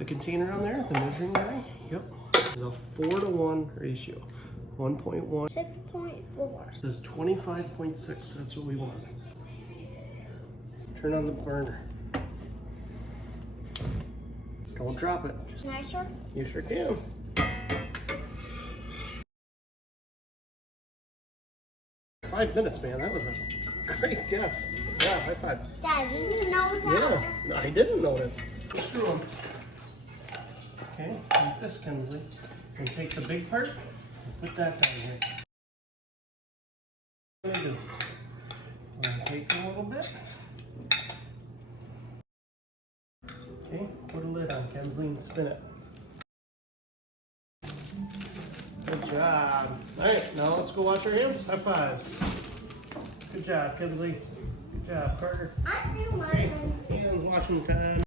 the container on there, the measuring guy. Yep. It's a 4-to-1 ratio. 1.1. 6.4. It says 25.6. That's what we want. Turn on the burner. Don't drop it. Can I start? You sure can. Five minutes, man. That was a great guess. Yeah, high five. Dad, did you know that? Yeah, I didn't notice. Go through them. Okay, like this, Kinsley. And take the big part and put that down here. What do I do? I'm gonna take a little bit. Okay, put a lid on, Kinsley, and spin it. Good job. All right, now let's go wash our hands. High fives. Good job, Kinsley. Good job, Carter. I do Okay, mine. hands washing time.